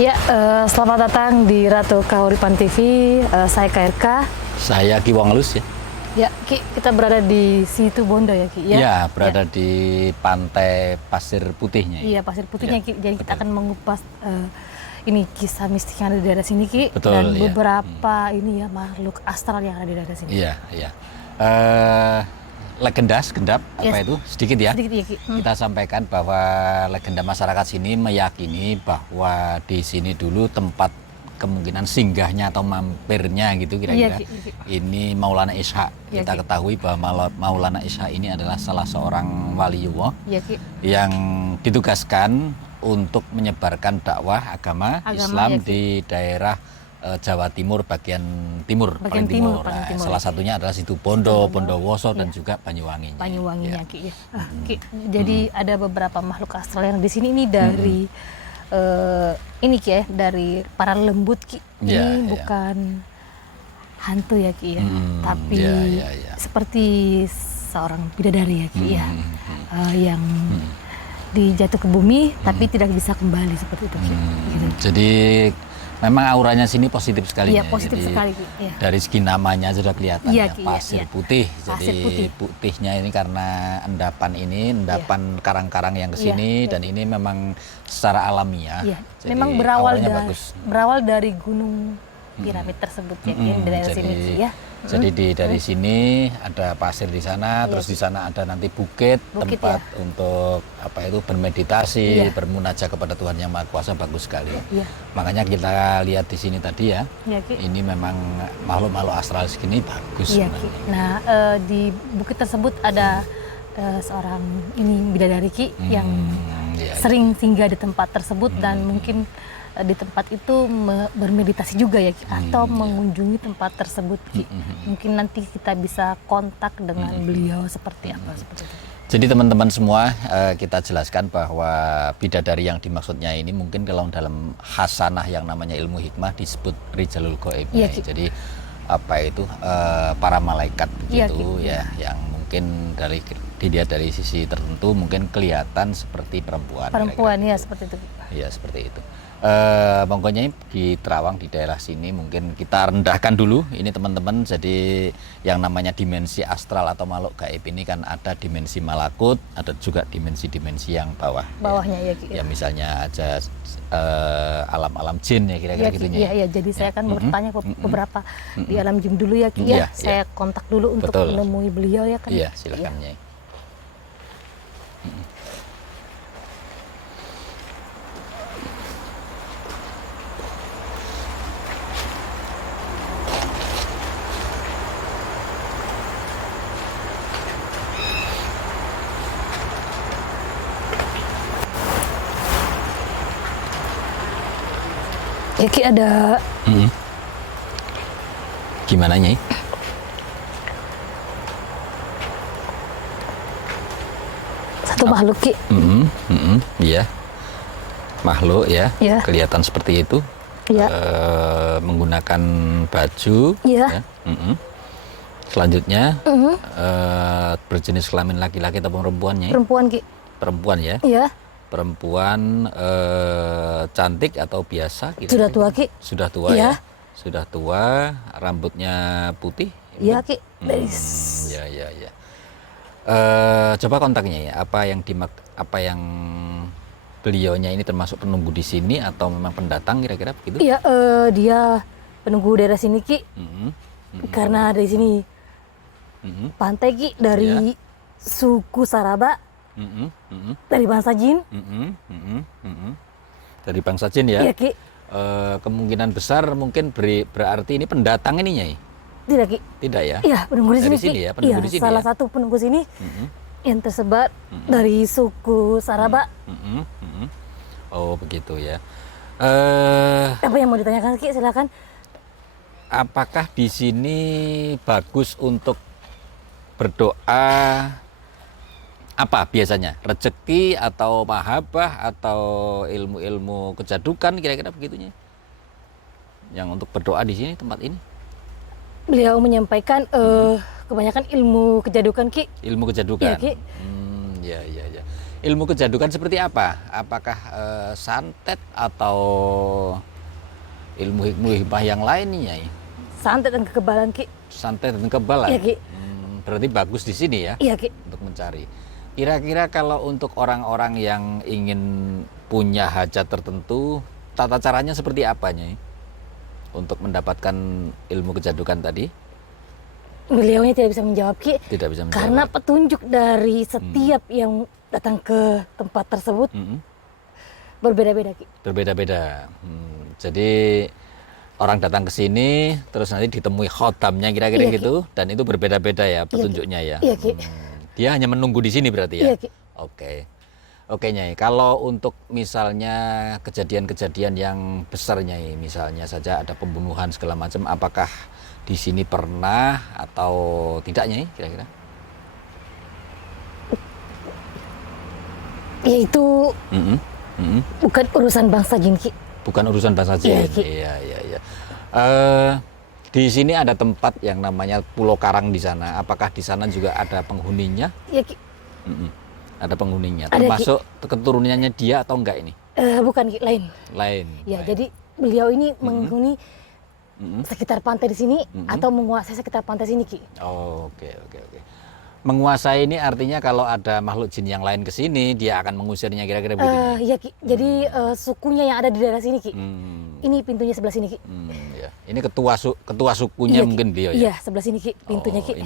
Ya, selamat datang di Ratu Kahuripan TV. Saya KRK. Saya Ki Wongelus ya. Ya, Ki, kita berada di situ Bondo ya, Ki. Ya, berada di pantai Pasir Putihnya. Iya, Pasir Putihnya, Ya, Ki. Jadi kita betul. akan mengupas ini kisah mistik yang ada di daerah sini, Ki. Betul, dan ya. beberapa ini ya makhluk astral yang ada di daerah sini. Iya, iya. Legenda segendap apa Yes. itu sedikit ya. Sedikit ya, Ki. Kita sampaikan bahwa legenda masyarakat sini meyakini bahwa di sini dulu tempat kemungkinan singgahnya atau mampirnya gitu kira-kira. Iya, Ki. Ini Maulana Ishaq. Iya, Kita Ki. ketahui bahwa Maulana Ishaq ini adalah salah seorang waliullah Iya, Ki. yang ditugaskan untuk menyebarkan dakwah agama Islam ya, Ki. di daerah Jawa Timur bagian timur, Bagian paling timur, timur. paling Nah, timur, salah ya, Ki. satunya adalah situ Bondo, Bondo. Bondowoso dan Iya. juga Banyuwangi. Banyuwanginya, Ki. Ya. Ki, jadi ada beberapa makhluk astral yang di sini ini dari ini, Ki, ya, dari para lembut, Ki. Iya, Ini iya. bukan hantu ya, Ki, ya, tapi iya, iya. seperti seorang bidadari ya, Ki, ya, yang dijatuh ke bumi tapi tidak bisa kembali seperti itu, Ki. Gitu. Jadi memang auranya sini positif sekali. Iya, ya. positif Jadi, sekali, Ki. Iya. dari segi namanya sudah kelihatan Iya, ya, Ki, iya, pasir iya. putih. Pasir Jadi putih. putihnya ini karena endapan karang-karang yang kesini Iya, dan ini memang secara alamiah. Iya, Jadi memang auranya bagus. berawal dari gunung piramid tersebut ya, Ki, di daerah Jadi, sini, Ki, ya. jadi dari sini ada pasir di sana, terus di sana ada nanti bukit, Bukit, tempat untuk apa itu Iya. bermeditasi, bermunajat kepada Tuhan Yang Maha Kuasa, bagus sekali. Iya. Makanya kita lihat di sini tadi ya, Iya, Ki. ini memang makhluk-makhluk astral segini bagus. Iya, Ki. sebenarnya. Nah, di bukit tersebut ada seorang ini bidadari, Ki, yang Iya, sering singgah di tempat tersebut dan mungkin di tempat itu bermeditasi juga ya, Ki, atau mengunjungi tempat tersebut, Ki. Mungkin nanti kita bisa kontak dengan beliau seperti apa seperti itu. Jadi teman-teman semua, kita jelaskan bahwa bidadari yang dimaksudnya ini mungkin kalau dalam hasanah yang namanya ilmu hikmah disebut Rijalul Ghaib. Iya, ya. Ki. Jadi apa itu para malaikat Iya, gitu Ki. ya, yang mungkin dilihat dari sisi tertentu mungkin kelihatan seperti perempuan. Perempuan kira-kira ya gitu. seperti itu, Ki. Iya seperti itu. Pokoknya di Terawang di daerah sini mungkin kita rendahkan dulu ini teman-teman. Jadi yang namanya dimensi astral atau makhluk gaib ini kan ada dimensi malakut, ada juga dimensi-dimensi yang bawah. Bawahnya ya, Ki. Ya misalnya aja alam-alam jin ya kira-kira Iya, Ki. gitu Iya, iya. Jadi saya akan bertanya ke beberapa di alam jin dulu ya, Ki. Ya, Iya, saya kontak dulu untuk Betul. menemui beliau ya kan. Iya silakan Nyai. Ya, Ki, ada Gimana Nyai? satu makhluk, Ki. Iya. Makhluk ya, Iya. kelihatan seperti itu. Iya. Menggunakan baju. Iya. Ya. Selanjutnya berjenis kelamin laki-laki atau perempuan Nyai? Perempuan, Ki. Perempuan ya. Iya. Perempuan cantik atau biasa? Sudah tua, Ki. Sudah tua Iya. ya. Sudah tua, rambutnya putih. Iya, Ki. Dari Ya ya ya. Coba kontaknya ya. Apa yang beliaunya ini termasuk penunggu di sini atau memang pendatang kira-kira begitu? Iya, dia penunggu daerah sini, Ki. Karena dari sini pantai, Ki, dari suku Saraba, dari bangsa Jin. Dari bangsa jin ya. Iya, Ki. Kemungkinan besar mungkin berarti ini pendatang ini Nyai. Tidak, Ki. Tidak ya? Iya, penunggu di Dari sini, sini Ki. ya, penunggu Iya, di sini salah ya? satu penunggu sini yang tersebar dari suku Saraba. Oh begitu ya. Apa yang mau ditanyakan, Ki? Silakan. Apakah di sini bagus untuk berdoa apa biasanya? Rezeki atau mahabbah atau ilmu-ilmu kejadukan kira-kira begitunya? Yang untuk berdoa di sini tempat ini? Beliau menyampaikan kebanyakan ilmu kejadukan, Ki. Ilmu kejadukan. Iya, Ki. Ya, ya, ya. ilmu kejadukan seperti apa? Apakah santet atau ilmu hikmah yang lainnya? Nyai? Santet dan kekebalan Ki. Santet dan kekebalan. Iya Ki. Berarti bagus di sini ya. Iya Ki. Untuk mencari. Kira-kira kalau untuk orang-orang yang ingin punya hajat tertentu, tata caranya seperti apa Nyai? Untuk mendapatkan ilmu kejadukan tadi? Beliaunya tidak bisa menjawab Ki. Tidak bisa menjawab. Karena petunjuk dari setiap yang datang ke tempat tersebut berbeda-beda Ki. Berbeda-beda. Jadi orang datang ke sini terus nanti ditemui khotamnya kira-kira Iya, Ki. gitu, dan itu berbeda-beda ya petunjuknya ya. Iya Ki. Dia hanya menunggu di sini berarti ya. Iya Ki. Oke Nyai. Kalau untuk misalnya kejadian-kejadian yang besar Nyai, misalnya saja ada pembunuhan segala macam, apakah di sini pernah atau tidak Nyai kira-kira? Ya itu bukan urusan bangsa jin Ki. Bukan urusan bangsa Iya, jin. Ki. Iya. Di sini ada tempat yang namanya Pulau Karang di sana. Apakah di sana juga ada penghuninya? Ya Ki. Ada penghuninya. Ada, Ki. Termasuk keturunannya dia atau enggak ini? Bukan Ki, lain. Lain. Ya, Lain. jadi beliau ini menghuni sekitar pantai di sini atau menguasai sekitar pantai sini Ki. Oh, oke. Menguasai ini artinya kalau ada makhluk jin yang lain ke sini, dia akan mengusirnya kira-kira begitu. Iya Ki. Jadi sukunya yang ada di daerah sini Ki. Ini pintunya sebelah sini Ki. Ya. Ini ketua sukunya Iya, Ki. mungkin dia ya. Iya, sebelah sini Ki, pintunya Ki.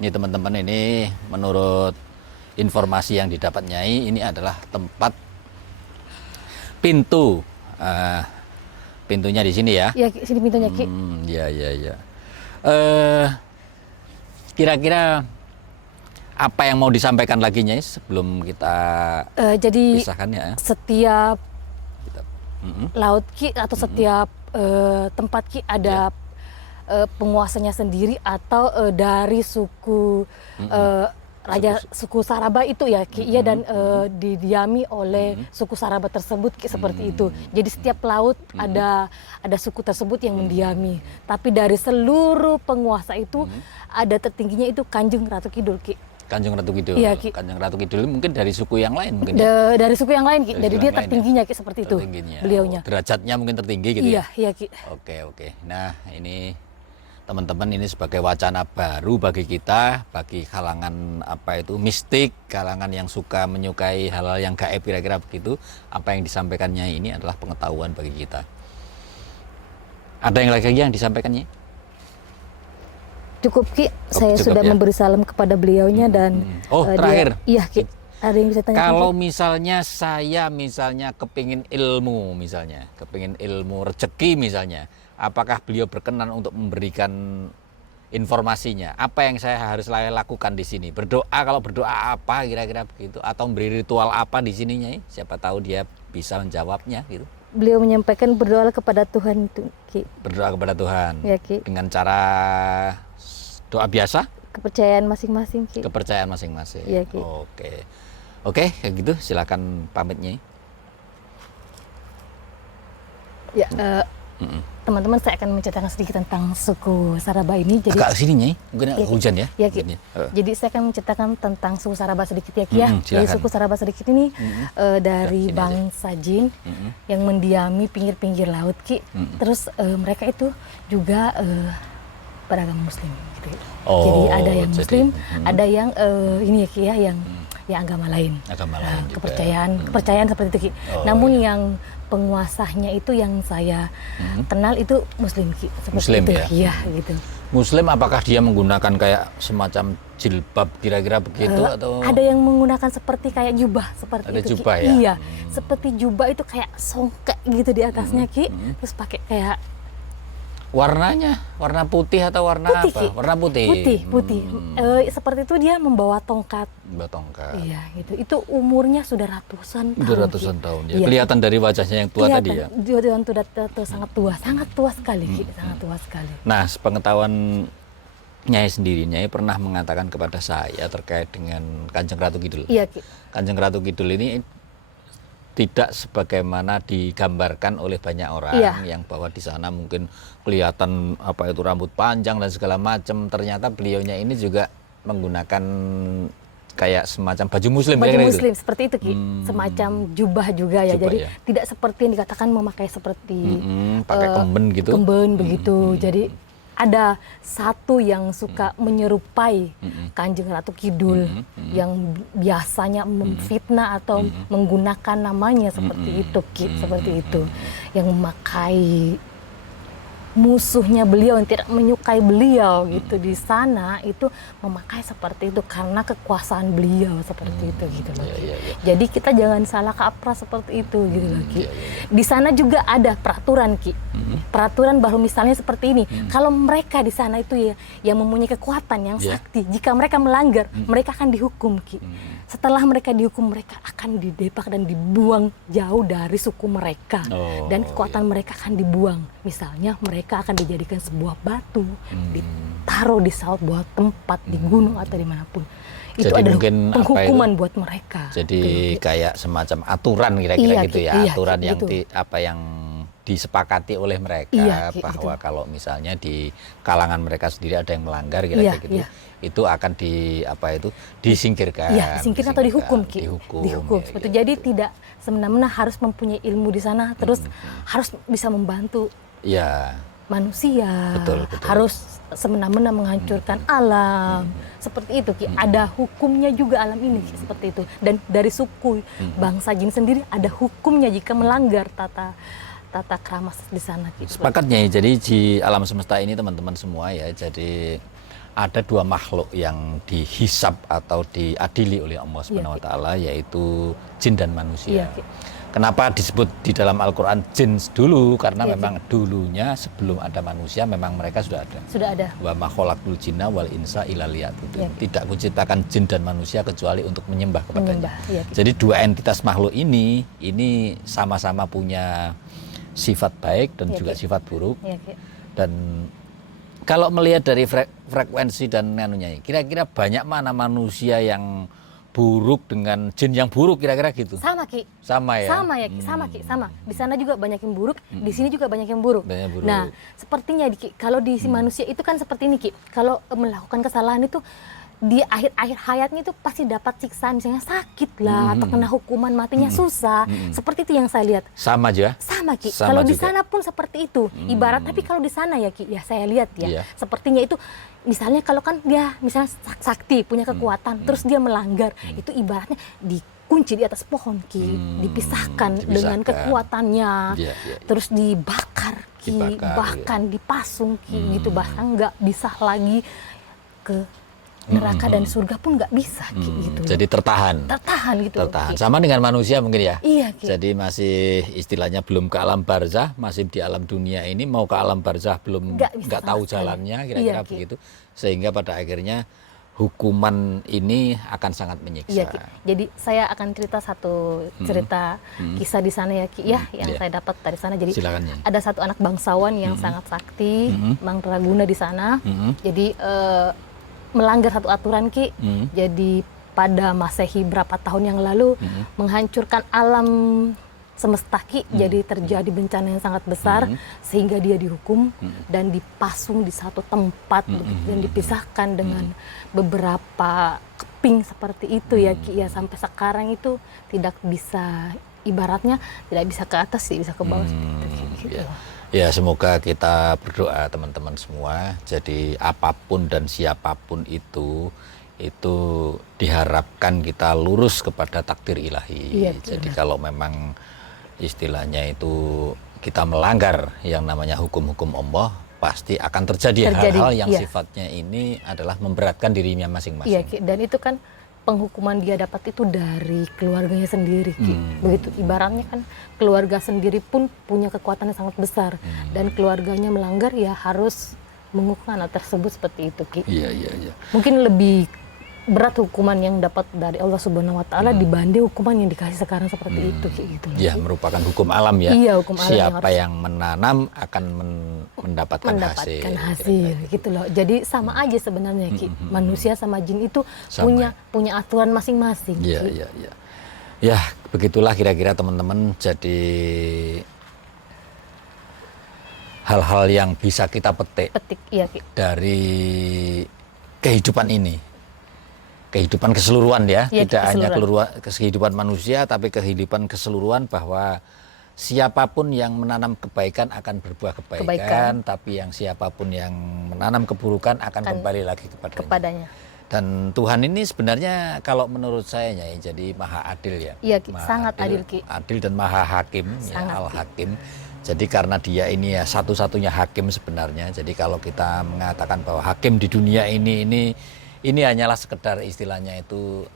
Ini teman-teman, ini menurut informasi yang didapat Nyai, ini adalah tempat pintu. Pintunya di sini ya. Iya, Ki, sini pintunya Ki. Iya. Kira-kira apa yang mau disampaikan lagi Nyai sebelum kita Jadi pisahkan ya? setiap laut Ki atau setiap tempat Ki ada penguasanya sendiri atau dari suku raja suku Saraba itu ya Ki, iya, dan didiami oleh suku Saraba tersebut Ki, seperti itu. Jadi setiap laut ada suku tersebut yang mendiami. Tapi dari seluruh penguasa itu ada tertingginya itu Kanjeng Ratu Kidul Ki. Kanjeng Ratu Kidul. Iya, Ki. Kanjeng Ratu Kidul mungkin dari suku yang lain mungkin ya? Dari suku yang lain Ki. Dari Jadi suku dia yang lain, tertingginya Ki, seperti itu. Tertingginya. Beliaunya. Derajatnya mungkin tertinggi gitu Iya, ya? iya Ki. Oke. Nah, ini teman-teman, ini sebagai wacana baru bagi kita, bagi kalangan apa itu mistik, kalangan yang suka menyukai hal-hal yang gaib kira-kira begitu. Apa yang disampaikannya ini adalah pengetahuan bagi kita. Ada yang lagi yang disampaikannya? Cukup Ki, saya cukup, sudah ya? memberi salam kepada beliaunya dan Terakhir. Iya Ki. Ada yang bisa tanya? Kalau misalnya saya kepingin ilmu rezeki misalnya, apakah beliau berkenan untuk memberikan informasinya? Apa yang saya harus lakukan di sini? Berdoa, kalau berdoa apa kira-kira begitu? Atau beri ritual apa di sininya? Siapa tahu dia bisa menjawabnya gitu. Beliau menyampaikan berdoa kepada Tuhan itu Ki. Berdoa kepada Tuhan. Ya Ki. Dengan cara doa biasa? Kepercayaan masing-masing Ki. Kepercayaan masing-masing. Iya, Ki. Oke, kayak gitu. Silakan pamitnya. Ya, teman-teman, saya akan menceritakan sedikit tentang suku Saraba ini. Jadi Agak sini Nyai, mungkin agak hujan ya. Ya Ki. Mungkin ya. Jadi saya akan menceritakan tentang suku Saraba sedikit ya Ki ya. Jadi silakan. suku Saraba sedikit ini dari sini aja. bangsa jin yang mendiami pinggir-pinggir laut Ki. Terus mereka itu juga beragama Muslim gitu. Jadi ada yang Muslim, ada yang ini ya Ki ya, yang agama lain. Agama lain juga. Kepercayaan seperti itu Ki. Namun yang penguasanya itu yang saya kenal itu Muslim Ki, seperti Muslim itu. ya? Iya gitu. Muslim, apakah dia menggunakan kayak semacam jilbab kira-kira begitu atau ada yang menggunakan seperti kayak jubah seperti Ada itu Ki. jubah ya? Iya, seperti jubah itu kayak songkak gitu di atasnya Ki. Terus pakai kayak warnanya warna putih atau warna putih apa? Ki. Warna putih. Putih. Seperti itu dia membawa tongkat. Batongkat. Iya, gitu. Itu umurnya sudah ratusan tahun. Udah ratusan tahun ya. Iya. Kelihatan dari wajahnya yang tua tadi ya. Kelihatan sudah sangat tua sekali Ki, sangat tua sekali. Nah, sepengetahuan Nyai sendiri, Nyai pernah mengatakan kepada saya terkait dengan Kanjeng Ratu Kidul. Iya Ki. Kanjeng Ratu Kidul ini tidak sebagaimana digambarkan oleh banyak orang yang bahwa di sana mungkin kelihatan apa itu rambut panjang dan segala macam. Ternyata beliaunya ini juga menggunakan kayak semacam baju muslim Baju kira-kira muslim gitu. seperti itu Ki, semacam jubah juga ya. Jubah, Jadi ya. tidak seperti yang dikatakan memakai seperti Pakai kemben gitu. Kemben begitu. Jadi ada satu yang suka menyerupai Kanjeng Ratu Kidul yang biasanya memfitnah atau menggunakan namanya seperti itu Ki, seperti itu, yang memakai musuhnya beliau yang tidak menyukai beliau gitu di sana itu memakai seperti itu karena kekuasaan beliau seperti itu gitu loh. Jadi kita jangan salah kaprah seperti itu gitu loh Ki. Di sana juga ada peraturan Ki. Peraturan bahwa misalnya seperti ini, kalau mereka di sana itu ya yang mempunyai kekuatan yang sakti, jika mereka melanggar, mereka akan dihukum Ki. Setelah mereka dihukum, mereka akan didepak dan dibuang jauh dari suku mereka. Dan kekuatan mereka akan dibuang. Misalnya mereka akan dijadikan sebuah batu, ditaruh di sebuah tempat, di gunung atau dimanapun. Itu Jadi adalah mungkin penghukuman buat mereka. Jadi kayak semacam aturan kira-kira gitu ya, iya, aturan yang gitu. yang disepakati oleh mereka bahwa kalau misalnya di kalangan mereka sendiri ada yang melanggar kira-kira gitu, itu akan disingkirkan. Iya, disingkirkan atau dihukum Ki. Dihukum. Seperti jadi tidak semena-mena harus mempunyai ilmu di sana, terus harus bisa membantu manusia, betul. harus semena-mena menghancurkan alam, seperti itu Ki. Ada hukumnya juga alam ini Ki, seperti itu. Dan dari suku bangsa jin sendiri ada hukumnya jika melanggar tata krama di sana Ki. Sepakatnya, jadi di alam semesta ini teman-teman semua ya, jadi ada dua makhluk yang dihisab atau diadili oleh Allah Subhanahu wa taala, yaitu jin dan manusia. Kenapa disebut di dalam Al-Quran jin dulu? Karena memang dulunya sebelum ada manusia memang mereka sudah ada. Sudah ada. Wa ma khalaqtul jinna wal insa illa liya'budun. Tidak kuciptakan jin dan manusia kecuali untuk menyembah kepadanya. Jadi dua entitas makhluk ini sama-sama punya sifat baik dan juga sifat buruk. Dan kalau melihat dari frekuensi dan anunya, kira-kira banyak mana manusia yang buruk dengan jin yang buruk kira-kira gitu? Sama Ki. Sama ya? Sama ya Ki, sama. Di sana juga banyak yang buruk, di sini juga banyak yang buruk. Nah, sepertinya Ki, kalau di si manusia itu kan seperti ini Ki. Kalau melakukan kesalahan itu di akhir-akhir hayatnya itu pasti dapat siksaan, misalnya sakit lah atau kena hukuman matinya susah. Seperti itu yang saya lihat. Sama aja? Sama Ki. Kalau di sana pun seperti itu. Ibarat tapi kalau di sana ya Ki, ya saya lihat ya. Sepertinya itu misalnya kalau kan dia misalnya sakti punya kekuatan terus dia melanggar, itu ibaratnya dikunci di atas pohon Ki, dipisahkan dengan kekuatannya. Terus dibakar Ki, bahkan dipasung Ki gitu, bahkan nggak bisa lagi ke neraka dan surga pun nggak bisa Ki, gitu. Jadi tertahan gitu. Ki. Sama dengan manusia mungkin ya. Iya Ki. Jadi masih istilahnya belum ke alam barzah, masih di alam dunia ini, mau ke alam barzah belum nggak tahu jalannya kira-kira begitu. Sehingga pada akhirnya hukuman ini akan sangat menyiksa. Ki. Jadi saya akan cerita satu cerita kisah di sana ya Ki ya, yang saya dapat dari sana. Jadi ada satu anak bangsawan yang sangat sakti, Mandraguna di sana. Jadi melanggar satu aturan Ki. Jadi pada Masehi berapa tahun yang lalu menghancurkan alam semesta Ki. Jadi terjadi bencana yang sangat besar sehingga dia dihukum dan dipasung di satu tempat dan dipisahkan dengan beberapa keping seperti itu ya Ki. Ya sampai sekarang itu tidak bisa, ibaratnya tidak bisa ke atas, tidak bisa ke bawah seperti itu gitu. Ya, semoga kita berdoa teman-teman semua. Jadi apapun dan siapapun itu diharapkan kita lurus kepada takdir ilahi. Jadi kalau memang istilahnya itu kita melanggar yang namanya hukum-hukum Allah, pasti akan terjadi hal-hal yang sifatnya ini adalah memberatkan dirinya masing-masing. Iya, dan itu kan penghukuman dia dapat itu dari keluarganya sendiri Ki. Begitu ibaratnya kan keluarga sendiri pun punya kekuatan yang sangat besar dan keluarganya melanggar ya harus menghukum anak tersebut seperti itu Ki. Iya. Mungkin lebih berat hukuman yang dapat dari Allah Subhanahu wa taala dibanding hukuman yang dikasih sekarang seperti itu Ki, gitu. Ya, merupakan hukum alam ya. Iya, hukum alam. Siapa yang menanam akan mendapatkan hasil gitu loh. Jadi sama aja sebenarnya Ki. Manusia sama jin itu punya aturan masing-masing. Iya. Ya, begitulah kira-kira teman-teman. Jadi hal-hal yang bisa kita petik iya Ki. dari kehidupan ini. kehidupan keseluruhan ya, Iya, tidak hanya keseluruhan. kehidupan manusia, tapi kehidupan keseluruhan, bahwa siapapun yang menanam kebaikan akan berbuah kebaikan, tapi yang siapapun yang menanam keburukan akan kembali lagi kepadanya. Dan Tuhan ini sebenarnya kalau menurut saya ya, jadi maha adil ya. Iya Ki, sangat adil Ki. Adil dan maha hakim, ya, al-hakim. Jadi karena dia ini ya satu-satunya hakim sebenarnya. Jadi kalau kita mengatakan bahwa hakim di dunia ini hanyalah sekedar istilahnya itu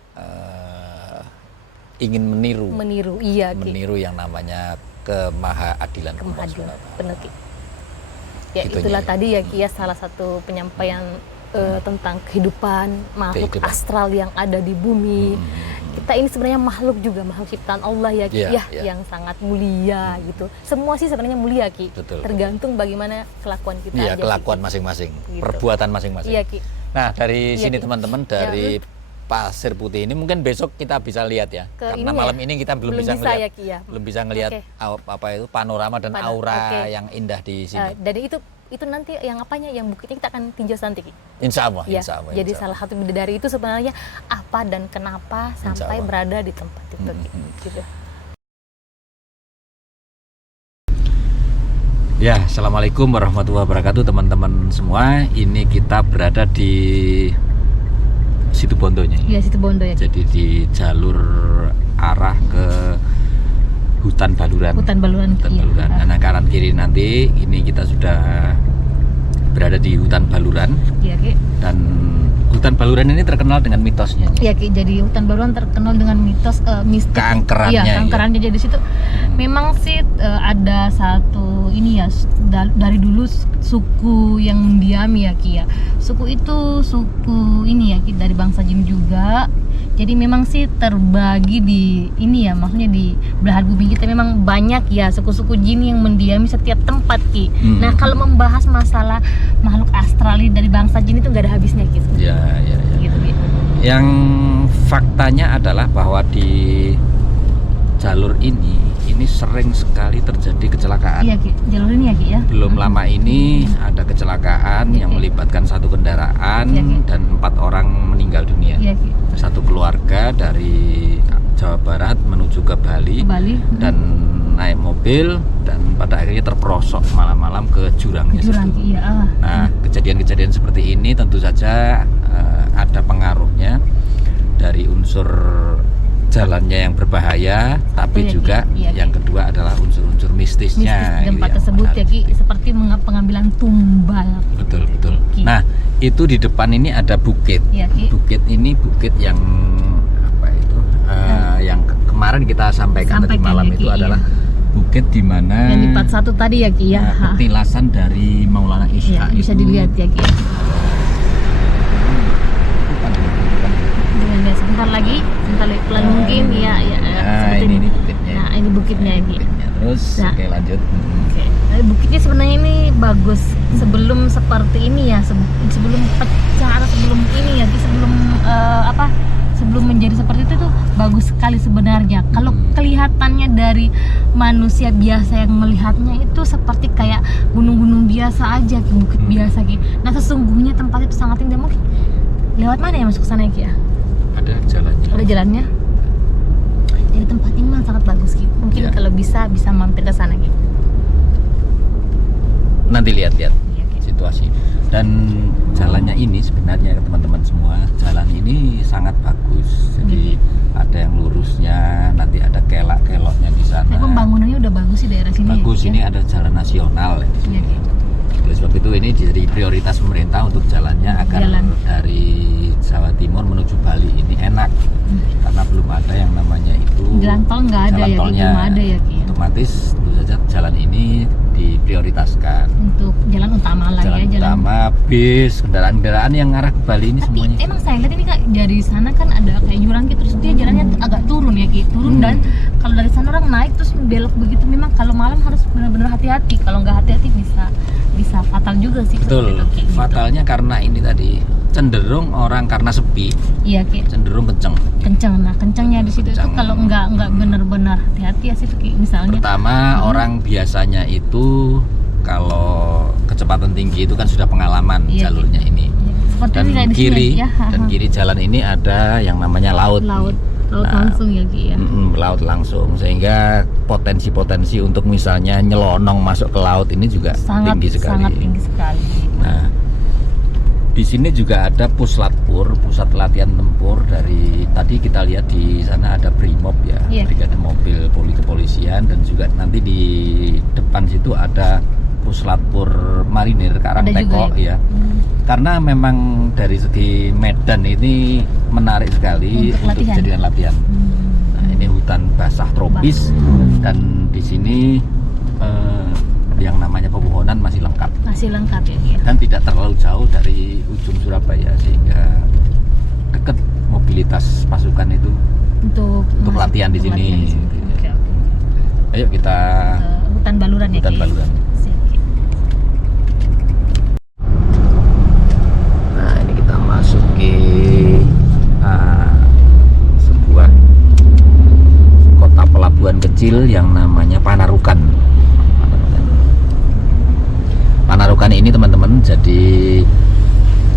ingin meniru. Iya Ki. Meniru yang namanya kemahaadilan. Benar Ki. Ya gitu itulah tadi ya Ki ya, salah satu penyampaian tentang kehidupan makhluk astral yang ada di bumi. Kita ini sebenarnya makhluk juga, makhluk ciptaan Allah ya Ki, yang sangat mulia gitu. Semua sih sebenarnya mulia Ki. Betul. Tergantung bagaimana kelakuan kita. Iya, kelakuan masing-masing, gitu. Perbuatan masing-masing. Iya Ki. Nah dari sini teman-teman, dari Pasir Putih ini mungkin besok kita bisa lihat ya. Karena malam ini kita belum bisa ngelihat, ya, Ki, ya. belum bisa ngelihat apa itu panorama dan aura yang indah di sini. Dari itu nanti yang apanya, yang bukitnya kita akan tinjau nanti Ki. Insya Allah, ya, insya Allah. Jadi salah satu dari itu sebenarnya apa dan kenapa sampai berada di tempat itu gitu. Ya, assalamualaikum warahmatullahi wabarakatuh teman-teman semua. Ini kita berada di Situbondo nya. Iya, Situbondo ya. Jadi di jalur arah ke Hutan Baluran. Hutan Baluran. Nah, kanan kiri nanti ini kita sudah berada di Hutan Baluran. Iya Ki. Dan Hutan Baluran ini terkenal dengan mitosnya. Iya Ki, jadi Hutan Baluran terkenal dengan mitos mistik. Keangkerannya. Iya, keangkerannya. Jadi di situ memang sih ada satu ini ya, dari dulu suku yang mendiami ya Ki ya. Suku itu suku ini ya Ki, dari bangsa jin juga. Jadi memang sih terbagi di ini ya, maksudnya di belahan bumi kita memang banyak ya suku-suku jin yang mendiami setiap tempat Ki. Nah kalau membahas masalah makhluk astral dari bangsa jin itu nggak ada habisnya gitu. Ya. Gitu, Ki. Yang faktanya adalah bahwa di jalur ini sering sekali terjadi kecelakaan. Iya Ki, jalur ini ya Ki ya. Belum lama ini ada kecelakaan yang melibatkan satu kendaraan dan 4 orang meninggal dunia. Iya Ki. Satu keluarga dari Jawa Barat menuju ke Bali. Dan naik mobil dan pada akhirnya terperosok malam-malam ke jurangnya. Iya. Nah, kejadian-kejadian seperti ini tentu saja ada pengaruhnya dari unsur jalannya yang berbahaya, tapi juga yang kedua adalah unsur-unsur mistisnya di tempat tersebut ya Ki, seperti pengambilan tumbal. Betul. Nah, itu di depan ini ada bukit. Bukit ini bukit yang apa itu? Yang kemarin kita sampaikan tadi malam ya, itu adalah bukit di mana yang di part 1 tadi ya Ki ya. Petilasan dari Maulana Ishaq bisa dilihat ya Ki. Sebentar lagi pelan mungkin ya. Ini bukitnya. Nah, ini bukitnya Ki. Terus oke lanjut. Bukitnya sebenarnya ini bagus sebelum seperti ini ya, sebelum pecah atau sebelum ini ya, sebelum sebelum menjadi seperti itu tuh bagus sekali sebenarnya. Kalau kelihatannya dari manusia biasa yang melihatnya itu seperti kayak gunung-gunung biasa aja, bukit biasa Ki. Nah sesungguhnya tempat itu sangat indah. Mungkin lewat mana ya masuk ke sana Ki ya? Ada jalannya. Ada jalannya. Jadi tempat ini memang sangat bagus Ki. Mungkin kalau bisa mampir ke sana Ki. Nanti lihat-lihat situasi. Dan jalannya ini sebenarnya teman-teman semua, jalan ini sangat bagus. Jadi ada yang lurusnya, nanti ada kelok-keloknya di sana. Pembangunannya udah bagus sih daerah sini. Bagus, ini ada jalan nasional di sini. Oleh sebab itu ini jadi prioritas pemerintah untuk jalannya agar dari Jawa Timur menuju Bali ini enak. Karena belum ada yang namanya itu jalan tol, nggak ada ya, belum ada ya Ki. Otomatis tentu saja jalan ini diprioritaskan untuk jalan utama lah jalan utama, bis, kendaraan-kendaraan yang arah ke Bali ini. Tapi semuanya emang saya lihat ini Kak, dari sana kan ada kayak jurang gitu, terus dia jalannya agak turun ya Ki, dan kalau dari sana orang naik terus belok begitu. Memang kalau malam harus benar-benar hati-hati, kalau nggak hati-hati bisa fatal juga sih. Betul, fatalnya karena ini tadi cenderung orang karena sepi. Iya Ki. Cenderung kenceng. Nah kencangnya di situ itu kalau nggak benar-benar hati-hati ya situ Ki. Misalnya pertama orang biasanya itu kalau kecepatan tinggi itu kan sudah pengalaman jalurnya ini. seperti dan kayak di sini kiri ya. dan kiri jalan ini ada yang namanya laut. Laut Nah, langsung ya Ki ya. Laut langsung, sehingga potensi-potensi untuk misalnya nyelonong masuk ke laut ini juga tinggi sekali. Sangat tinggi sekali. Nah, di sini juga ada Puslatpur, pusat latihan tempur. Dari tadi kita lihat di sana ada Brimob ya, Iya. brigade mobil kepolisian, dan juga nanti di depan situ ada Puslatpur Marinir Karangteko juga ya. Karena memang dari segi medan ini menarik sekali Untuk untuk latihan. dijadikan latihan. Nah, ini hutan basah tropis dan di sini yang namanya pepohonan masih lengkap Masih lengkap ya Ki ya. dan tidak terlalu jauh dari ujung Surabaya, sehingga dekat mobilitas pasukan itu untuk masuk- latihan di untuk sini. latihan di sini. Oke, oke. Ayo kita Hutan Baluran ya hutan Ki ya? Baluran. Siap, Ki. Nah, ini kita masuki sebuah kota pelabuhan kecil yang namanya Panarukan. Panarukan ini teman-teman, jadi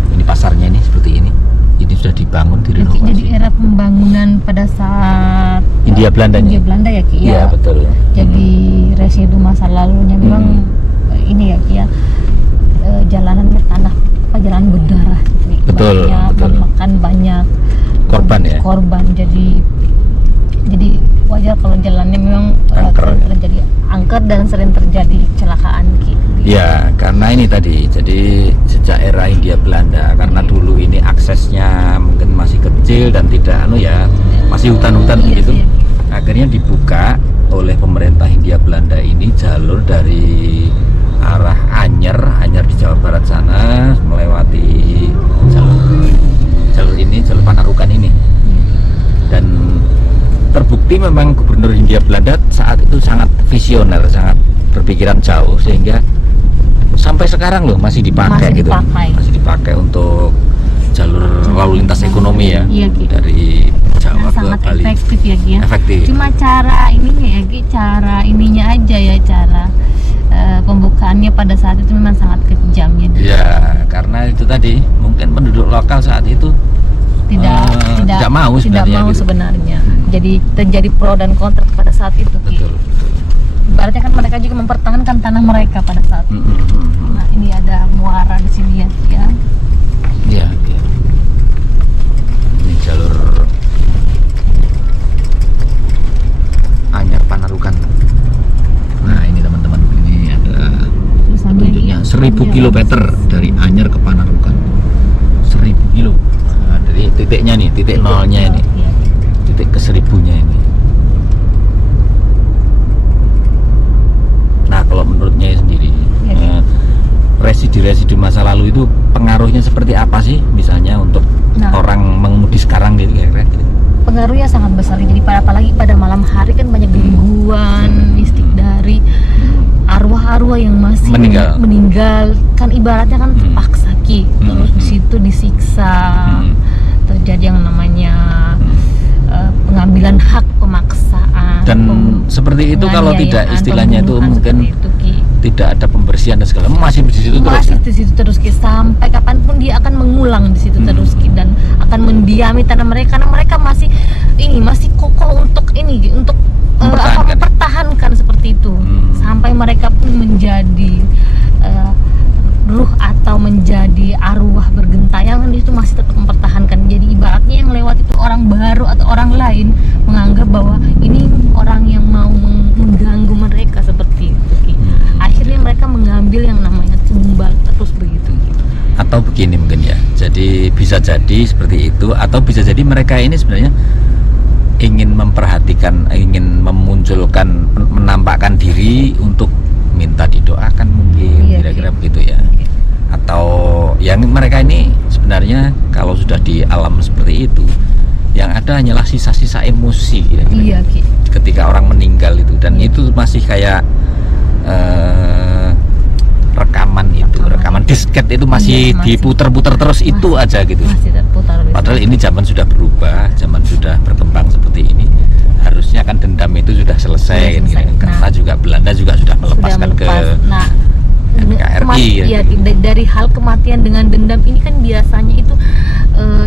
ini pasarnya ini seperti ini. Ini sudah dibangun, Jadi direnovasi. era pembangunan pada saat Hindia Belanda Hindia ini. Belanda ya Ki ya. Iya, betul. Jadi residu masa lalunya memang ini ya Ki ya. Jalanan bertanah, jalan berdarah gitu. Ki. Betul, Banyak betul. memakan banyak Korban ya. Korban. Jadi wajar kalau jalannya memang Angker. sering terjadi angker dan sering terjadi kecelakaan Ki. Ya, karena ini tadi, jadi sejak era Hindia Belanda, karena dulu ini aksesnya mungkin masih kecil dan tidak masih hutan-hutan Iya, begitu. iya. Akhirnya dibuka oleh pemerintah Hindia Belanda ini jalur dari arah Anyer di Jawa Barat sana, melewati jalur ini, jalur Panarukan ini. Dan terbukti memang Gubernur Hindia Belanda saat itu sangat visioner, sangat berpikiran jauh, sehingga sampai sekarang loh masih dipakai gitu, masih dipakai untuk jalur lalu lintas ekonomi ya, Iya, Ki. dari Jawa ke sangat Bali. efektif ya Ki ya. Efektif. Cuma cara ininya ya Ki, cara ininya aja ya, cara pembukaannya pada saat itu memang sangat kejam ya. Ya, karena itu tadi mungkin penduduk lokal saat itu tidak mau sebenarnya gitu. sebenarnya. Jadi terjadi pro dan kontra pada saat itu Ki. Betul. Ibaratnya kan mereka juga mempertahankan tanah mereka pada saat itu. Nah, ini ada muara di sini ya Ki ya. Iya, iya. Ini jalur Anyer Panarukan. Nah, ini teman-teman, ini ada petunjuknya 1000 kilometer dari Anyer ke Panarukan. 1000 kilo. Nah, dari titiknya nih, titik nolnya ini, Iya. titik ke 1000-nya ini. Nah, kalau menurutnya sendiri, Ya. residu masa lalu itu pengaruhnya seperti apa sih, misalnya untuk Nah. orang mengemudi sekarang gitu kira-kira gitu. Pengaruhnya sangat besar. Jadi apalagi pada malam hari kan banyak gangguan mistik dari arwah-arwah yang masih meninggal. Kan ibaratnya kan terpaksa Ki. Terus di situ disiksa. Terjadi yang namanya pengambilan hak, pemaksaan. Dan seperti itu kalau tidak istilahnya itu mungkin itu, Ki. tidak ada pembersihan dan segala masih di situ terus. Masih Ya? di situ terus Ki, sampai kapanpun dia akan mengulang di situ terus Ki, dan akan mendiami tanah mereka karena mereka masih kokoh untuk mempertahankan seperti itu sampai mereka pun menjadi ruh atau menjadi arwah bergentayangan, itu masih tetap mempertahankan. Jadi ibaratnya yang lewat itu orang baru atau orang lain menganggap bahwa ini orang yang mau mengganggu mereka seperti itu Ki. Akhirnya mereka mengambil yang namanya tumbal terus begitu. Atau begini mungkin ya, jadi bisa jadi seperti itu, atau bisa jadi mereka ini sebenarnya ingin memperhatikan, ingin memunculkan, menampakkan diri untuk minta didoakan mungkin, Iya, kira-kira iya. begitu ya. Atau yang mereka ini sebenarnya kalau sudah di alam seperti itu, yang ada hanyalah sisa-sisa emosi kira-kira. Iya Ki. Ketika orang meninggal itu, dan itu masih kayak rekaman disket itu masih Iya, masih. diputer-puter terus itu Masih. aja gitu. Masih terputar. Padahal ini zaman sudah berubah, zaman sudah berkembang seperti ini. Harusnya kan dendam itu sudah selesai, Sudah gitu. selesai. Karena Nah, juga Belanda juga sudah melepaskan melepas. Nah, NKRI ya, dari hal kematian dengan dendam ini kan biasanya itu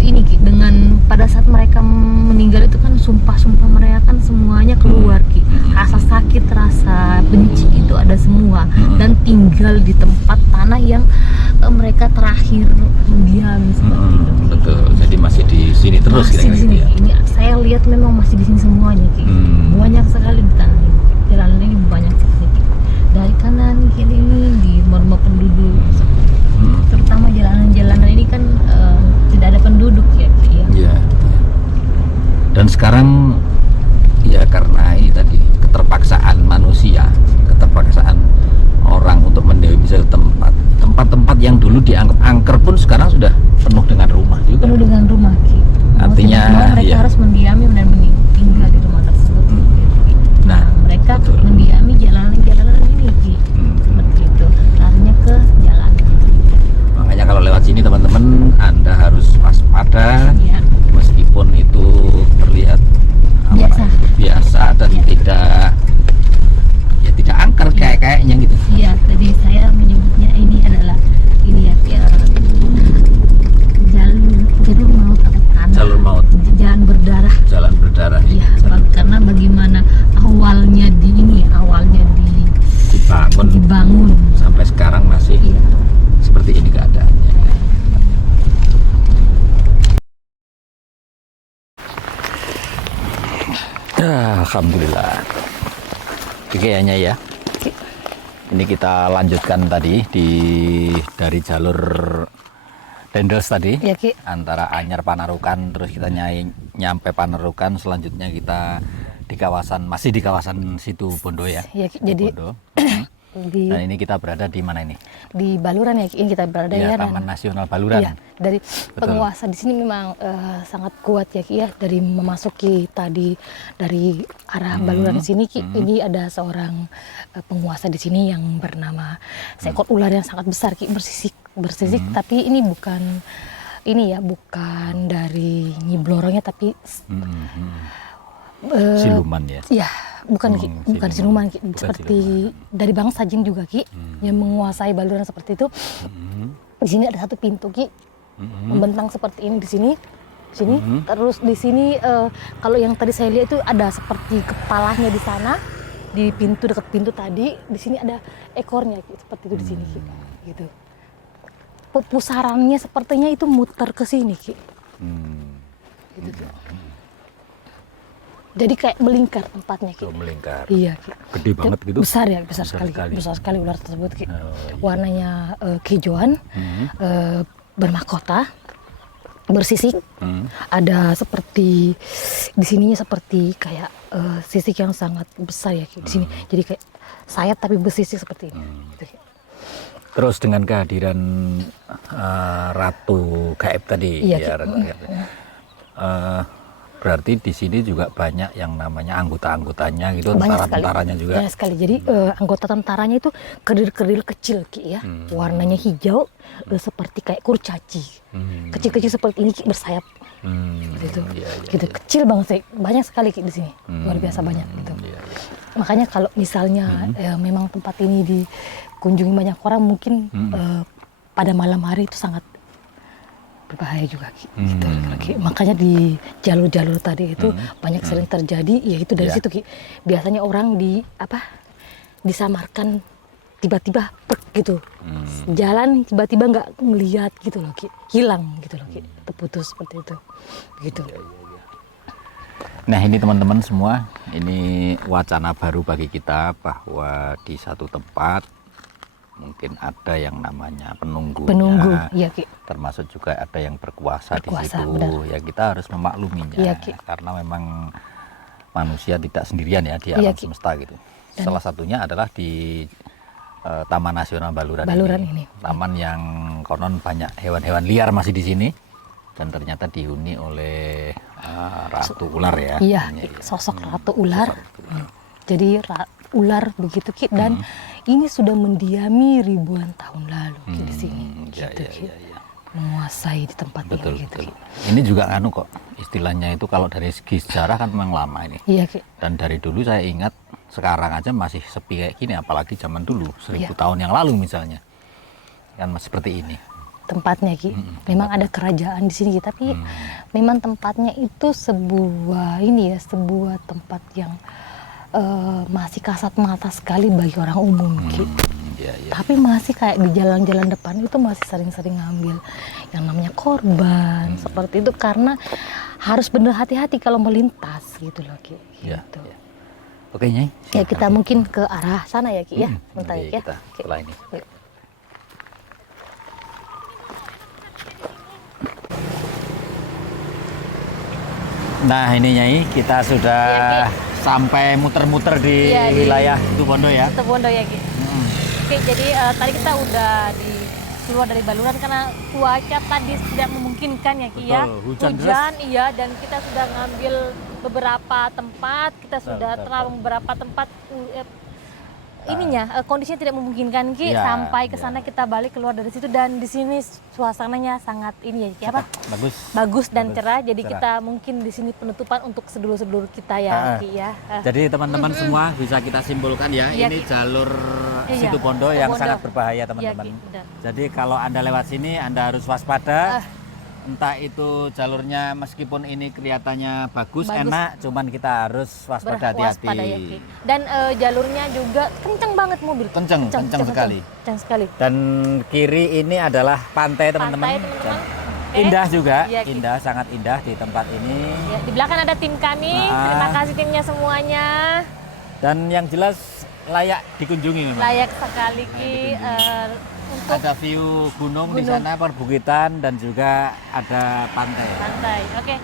ini Ki, dengan pada saat mereka meninggal itu kan sumpah-sumpah mereka kan semuanya keluar Ki. Rasa sakit, rasa benci itu ada semua dan tinggal di tempat tanah yang mereka terakhir mendiam seperti itu. Betul. Jadi masih di sini terus masih di sini. ya. Ini saya lihat memang masih di sini semuanya Ki. Banyak sekali di tanah ini. Jalan ini banyak sekali Ki. Dari kanan kiri ini di rumah penduduk. Terutama jalanan-jalanan ini kan tidak ada penduduk ya Ki, ya. Iya. Dan sekarang ya karena ini tadi keterpaksaan manusia, keterpaksaan orang untuk mendewi satu tempat-tempat yang dulu dianggap angker pun sekarang sudah penuh dengan rumah juga. Penuh dengan rumah Ki. Artinya, mereka iya. harus mendiami dan tinggal di rumah tersebut. Nah, mereka betul. mendiami jalanan-jalanan ini Ki. Seperti itu. Larinya ke jalan. Makanya kalau lewat sini teman-teman Anda harus waspada, Ya. meskipun itu terlihat biasa dan tidak angker kayaknya gitu. Iya, tadi saya menyebutnya ini adalah ini ya jalur maut atau tanah. Jalur maut. Jalan berdarah. Jalan berdarah. Iya, karena bagaimana awalnya dibangun sampai sekarang masih iya. seperti ini keadaannya. Alhamdulillah. Kayaknya ya. Ini kita lanjutkan tadi dari jalur Dendels tadi, Ya, Ki. antara Anyar Panarukan, terus kita nyampe Panarukan, selanjutnya kita masih di kawasan situ Bondo ya. Ya, Ki. Jadi Bondo. di Dan ini kita berada di mana ini? di Baluran ya, Ki. Ini kita berada Ya, ya. Taman Nasional Baluran. Iya, dari penguasa di sini memang sangat kuat ya Ki ya, dari memasuki tadi dari arah Baluran sini Ki, ini ada seorang penguasa di sini yang bernama seekor ular yang sangat besar Ki, bersisik tapi ini bukan dari Nyi Blorongnya tapi Siluman ya. ya bukan Ki, bukan siluman Ki, Bukan seperti dari bangsa jin juga Ki, yang menguasai Baluran seperti itu. Di sini ada satu pintu Ki, membentang seperti ini di sini, terus di sini kalau yang tadi saya lihat itu ada seperti kepalanya di sana, di pintu dekat pintu tadi, di sini ada ekornya Ki, seperti itu di sini Ki, gitu. Pusarannya sepertinya itu muter ke sini Ki. Gitu, Ki. Jadi kayak melingkar tempatnya Ki. Melingkar. Iya Ki. Gede banget gitu. Besar ya, besar sekali ular tersebut Ki. Warnanya kehijauan, bermahkota, bersisik. Ada seperti di sininya seperti kayak sisik yang sangat besar ya Ki, di sini. Jadi kayak sayap tapi bersisik seperti ini. Gitu, Ki. Terus dengan kehadiran Ratu Gaib tadi, Iya, ya, Ratu Gaib. Berarti di sini juga banyak yang namanya anggota-anggotanya gitu, tentara-tentaranya juga. Banyak sekali. Jadi anggota tentaranya itu kerdil-kerdil kecil Ki ya. Warnanya hijau seperti kayak kurcaci. Kecil-kecil seperti ini Ki, bersayap. Gitu. Iya, Gitu kecil banget sih. Banyak sekali Ki di sini. Luar biasa banyak gitu. Iya. Makanya kalau misalnya memang tempat ini dikunjungi banyak orang mungkin pada malam hari itu sangat berbahaya juga gitu. Makanya di jalur-jalur tadi itu banyak sering terjadi yaitu dari situ Ki. Biasanya orang disamarkan tiba-tiba gitu. Jalan tiba-tiba nggak ngelihat gitu loh Ki. Hilang gitu loh Ki. Terputus seperti itu. Gitu. Nah ini teman-teman semua, ini wacana baru bagi kita bahwa di satu tempat mungkin ada yang namanya penunggu, iya Ki. termasuk juga ada yang berkuasa di situ. Benar. Ya kita harus memakluminya, Iya, Ki. karena memang manusia tidak sendirian ya di Iya, alam Ki. semesta gitu. Salah satunya adalah di Taman Nasional Baluran ini. Taman yang konon banyak hewan-hewan liar masih di sini dan ternyata dihuni oleh ratu ular ya. Iya, sosok ratu ular. Jadi ular begitu Ki, dan ini sudah mendiami ribuan tahun lalu Ki, di sini. Gitu, Ki. Menguasai di tempat ini gitu. Betul. Ini juga kok istilahnya itu kalau dari segi sejarah kan memang lama ini. Iya Ki. Dan dari dulu saya ingat sekarang aja masih sepi kayak gini, apalagi zaman dulu 1000 Iya. tahun yang lalu misalnya kan masih seperti ini. Tempatnya Ki. Memang ada kerajaan di sini Ki, tapi memang tempatnya itu sebuah sebuah tempat yang masih kasat mata sekali bagi orang umum Ki. Iya, iya. Tapi masih kayak di jalan-jalan depan itu masih sering-sering ngambil yang namanya korban seperti itu, karena harus benar hati-hati kalau melintas gitu loh Ki. Iya, Gitu. iya. Oke Nyai, Ya silakan. kita mungkin ke arah sana ya Ki ya. Bentar Oke, ya Ki ya. kita Oke. setelah ini. Yuk. Nah ini Nyai, kita sudah Iya, sampai muter-muter di Iya, di- wilayah Situbondo ya. Situbondo ya Ki. Mm. Oke, jadi tadi kita udah keluar dari Baluran karena cuaca tadi tidak memungkinkan ya Ki ya. Betul, hujan Iya, dan kita sudah ngambil beberapa tempat, kita sudah betul. terawang beberapa tempat kondisinya tidak memungkinkan Ki, Iya, sampai ke iya. sana kita balik keluar dari situ, dan di sini suasananya sangat ini ya Ki, apa? Bagus. Bagus dan Bagus, cerah. Jadi cerah. kita mungkin di sini penutupan untuk sedulur-sedulur kita ya Ah, Ki ya. Jadi teman-teman semua bisa kita simpulkan ya, Iya, ini Ki. jalur Iya, Situbondo yang Situbondo. sangat berbahaya Iya teman-teman. Ki, benar. Jadi kalau Anda lewat sini Anda harus waspada. Ah. Entah itu jalurnya meskipun ini kelihatannya bagus, Bagus. enak, cuman kita harus waspada hati-hati. Waspada ya Ki. Dan jalurnya juga kencang banget mobil. Kenceng sekali. Kencang sekali. Dan kiri ini adalah pantai teman-teman. Pantai, teman-teman. Oke. Indah juga, Iya, Ki. indah, sangat indah di tempat ini. Ya, di belakang ada tim kami. Ah. Terima kasih timnya semuanya. Dan yang jelas layak dikunjungi memang. Layak sekali Ki untuk Ada view gunung di Gunung. sana, perbukitan, dan juga ada pantai. pantai. Oke,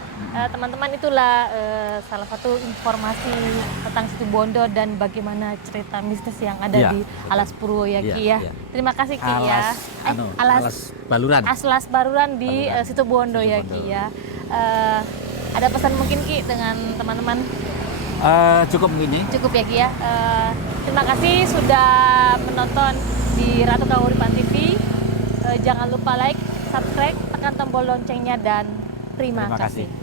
teman-teman, itulah salah satu informasi tentang Situbondo dan bagaimana cerita mistis yang ada Iya, di betul. Alas Purwo ya Iya, Ki ya. iya. Terima kasih Ki ya. Alas Baluran. Aslas Baruran di Baluran. Situbondo ya Ki ya. Ada pesan mungkin Ki dengan teman-teman? Cukup begini. Cukup ya Ki ya. Terima kasih sudah menonton di Ratu Kahuripan TV. Jangan lupa like, subscribe, tekan tombol loncengnya, dan terima Terima kasih. kasih.